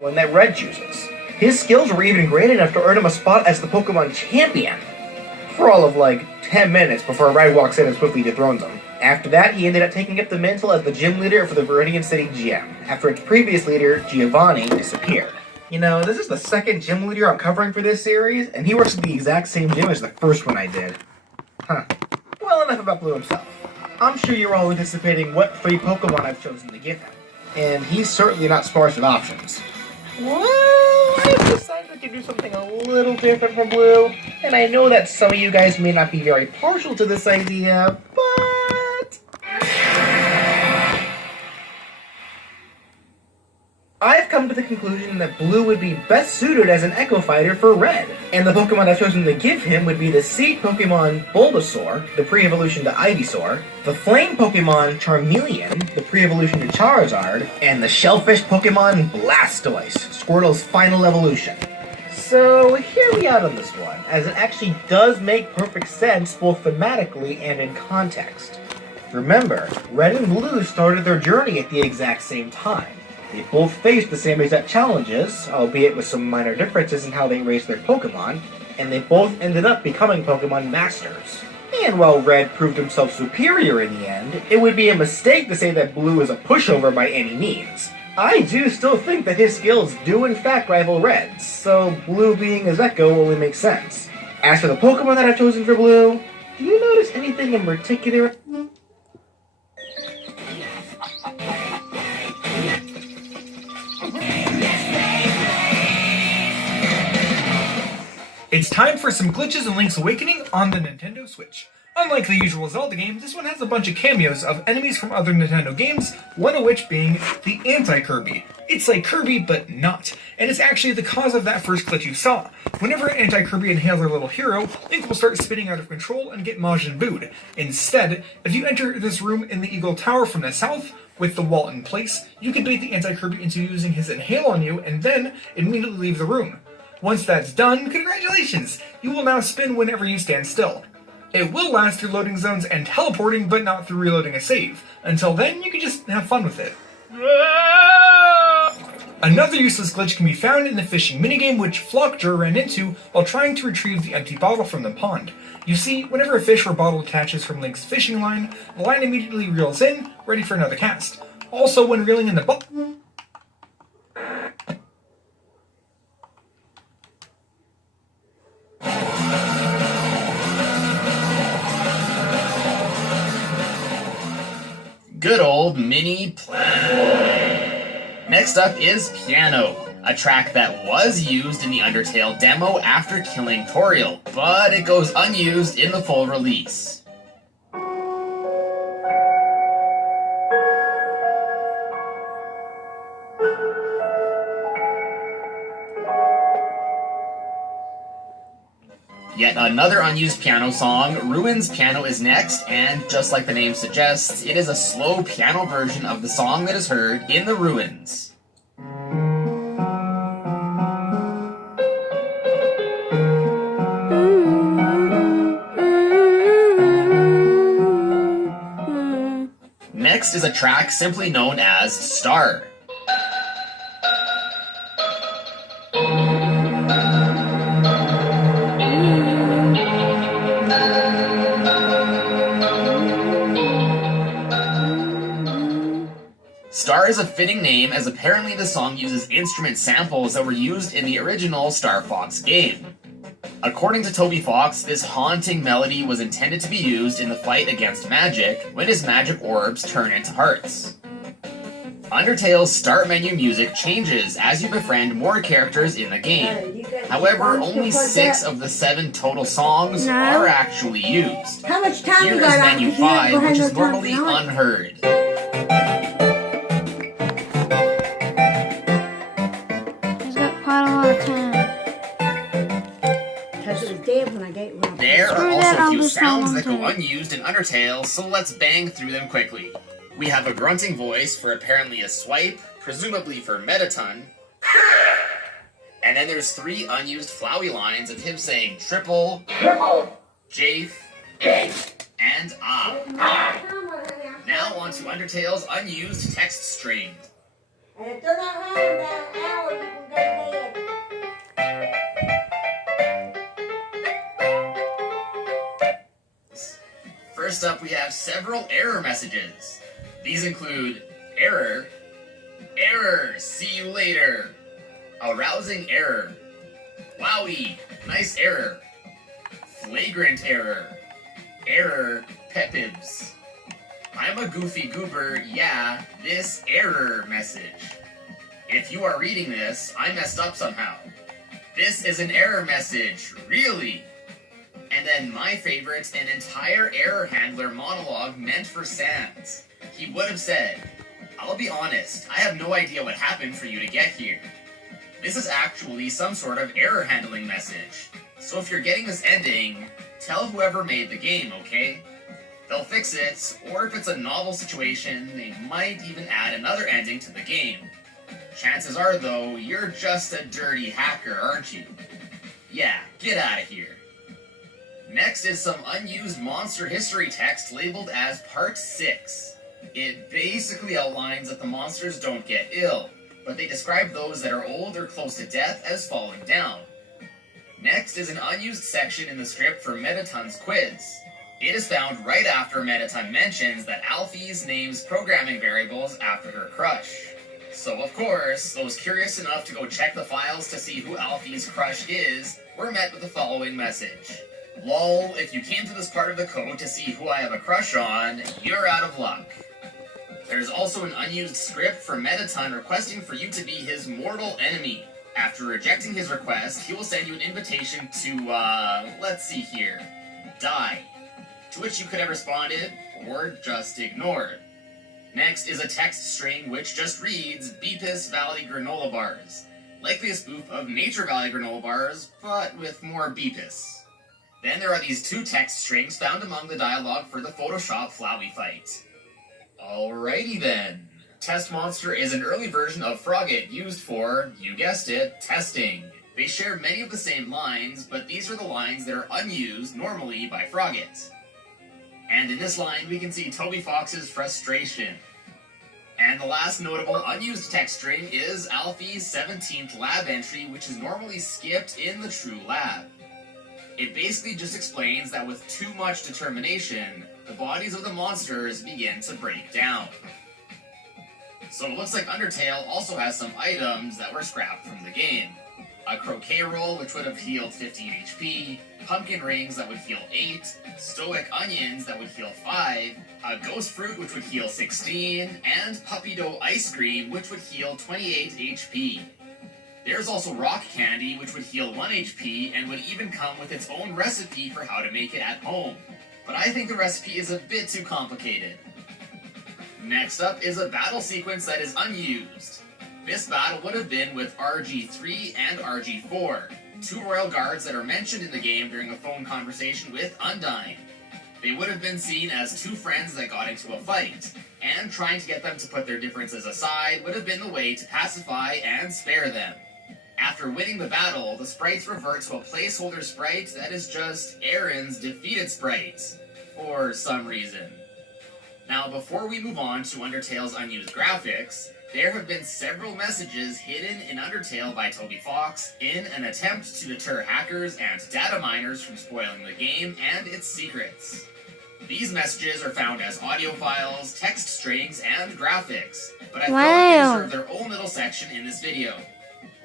one that Red chooses. His skills were even great enough to earn him a spot as the Pokemon champion for all of like 10 minutes before Red walks in and swiftly dethrones him. After that, he ended up taking up the mantle as the gym leader for the Viridian City Gym, after its previous leader, Giovanni, disappeared. You know, this is the second gym leader I'm covering for this series, and he works at the exact same gym as the first one I did. Huh. Well, enough about Blue himself. I'm sure you're all anticipating what free Pokemon I've chosen to give him, and he's certainly not sparse with options. Well, I've decided to do something a little different from Blue, and I know that some of you guys may not be very partial to this idea, but I've come to the conclusion that Blue would be best suited as an Echo Fighter for Red, and the Pokemon I've chosen to give him would be the Seed Pokemon Bulbasaur, the pre-evolution to Ivysaur, the Flame Pokemon Charmeleon, the pre-evolution to Charizard, and the Shellfish Pokemon Blastoise, Squirtle's final evolution. So, hear me out on this one, as it actually does make perfect sense both thematically and in context. Remember, Red and Blue started their journey at the exact same time. They both faced the same exact challenges, albeit with some minor differences in how they raised their Pokemon, and they both ended up becoming Pokemon Masters. And while Red proved himself superior in the end, it would be a mistake to say that Blue is a pushover by any means. I do still think that his skills do in fact rival Red's, so Blue being his Echo only makes sense. As for the Pokemon that I've chosen for Blue, do you notice anything in particular? It's time for some glitches in Link's Awakening on the Nintendo Switch. Unlike the usual Zelda game, this one has a bunch of cameos of enemies from other Nintendo games, one of which being the Anti-Kirby. It's like Kirby, but not, and it's actually the cause of that first glitch you saw. Whenever Anti-Kirby inhales their little hero, Link will start spinning out of control and get Majin Buu'd. Instead, if you enter this room in the Eagle Tower from the south, with the wall in place, you can bait the Anti-Kirby into using his Inhale on you, and then immediately leave the room. Once that's done, congratulations! You will now spin whenever you stand still. It will last through loading zones and teleporting, but not through reloading a save. Until then, you can just have fun with it. Another useless glitch can be found in the fishing minigame, which Flockger ran into while trying to retrieve the empty bottle from the pond. You see, whenever a fish or bottle attaches from Link's fishing line, the line immediately reels in, ready for another cast. Also, when reeling in the bottle, good old mini Next up is Piano, a track that was used in the Undertale demo after killing Toriel, but it goes unused in the full release. Yet another unused piano song, Ruins Piano is next, and just like the name suggests, it is a slow piano version of the song that is heard in the ruins. Next is a track simply known as Star. Star is a fitting name, as apparently the song uses instrument samples that were used in the original Star Fox game. According to Toby Fox, this haunting melody was intended to be used in the fight against Magic, when his magic orbs turn into hearts. Undertale's start menu music changes as you befriend more characters in the game. However, only 6 of the 7 total songs are actually used. How much time Here you is got menu 5, which is normally unheard. There are also a few sounds that go unused in Undertale, so let's bang through them quickly. We have a grunting voice for apparently a swipe, presumably for Mettaton. And then there's 3 unused Flowey lines of him saying triple, Jaith, and ah. Now on to Undertale's unused text string. And if they're not home in that hour, Next up, we have several error messages. These include error, error, see you later, arousing error, wowie, nice error, flagrant error, error, pepibs, I'm a goofy goober, yeah, this error message. If you are reading this, I messed up somehow. This is an error message, really? And then my favorite, an entire error handler monologue meant for Sans. He would have said, I'll be honest, I have no idea what happened for you to get here. This is actually some sort of error handling message. So if you're getting this ending, tell whoever made the game, okay? They'll fix it, or if it's a novel situation, they might even add another ending to the game. Chances are, though, you're just a dirty hacker, aren't you? Yeah, get out of here. Next is some unused monster history text labeled as Part 6. It basically outlines that the monsters don't get ill, but they describe those that are old or close to death as falling down. Next is an unused section in the script for Mettaton's quiz. It is found right after Mettaton mentions that Alphys names programming variables after her crush. So of course, those curious enough to go check the files to see who Alphys' crush is were met with the following message. Lol, if you came to this part of the code to see who I have a crush on, you're out of luck. There's also an unused script for Mettaton requesting for you to be his mortal enemy. After rejecting his request, he will send you an invitation to, let's see here, die. To which you could have responded, or just ignored. Next is a text string which just reads, Beepus Valley Granola Bars. Likely a spoof of Nature Valley Granola Bars, but with more Beepus. Then there are these two text strings found among the dialogue for the Photoshop Flowey fight. Alrighty then. Test Monster is an early version of Frogget used for, you guessed it, testing. They share many of the same lines, but these are the lines that are unused normally by Frogget. And in this line, we can see Toby Fox's frustration. And the last notable unused text string is Alfie's 17th lab entry, which is normally skipped in the true lab. It basically just explains that with too much determination, the bodies of the monsters begin to break down. So it looks like Undertale also has some items that were scrapped from the game. A croquet roll, which would have healed 15 HP, pumpkin rings that would heal 8, stoic onions that would heal 5, a ghost fruit which would heal 16, and puppy dough ice cream which would heal 28 HP. There's also rock candy which would heal 1 HP and would even come with its own recipe for how to make it at home. But I think the recipe is a bit too complicated. Next up is a battle sequence that is unused. This battle would have been with RG3 and RG4, two royal guards that are mentioned in the game during a phone conversation with Undyne. They would have been seen as two friends that got into a fight, and trying to get them to put their differences aside would have been the way to pacify and spare them. After winning the battle, the sprites revert to a placeholder sprite that is just Aaron's defeated sprite, for some reason. Now, before we move on to Undertale's unused graphics, there have been several messages hidden in Undertale by Toby Fox in an attempt to deter hackers and data miners from spoiling the game and its secrets. These messages are found as audio files, text strings, and graphics, but I felt like they deserve their own little section in this video.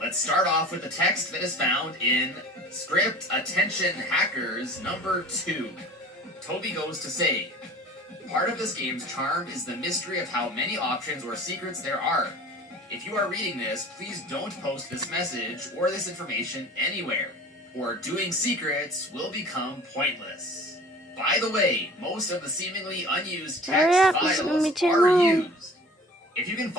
Let's start off with the text that is found in Script Attention Hackers number 2. Toby goes to say, part of this game's charm is the mystery of how many options or secrets there are. If you are reading this, please don't post this message or this information anywhere, or doing secrets will become pointless. By the way, most of the seemingly unused text files are used. If you can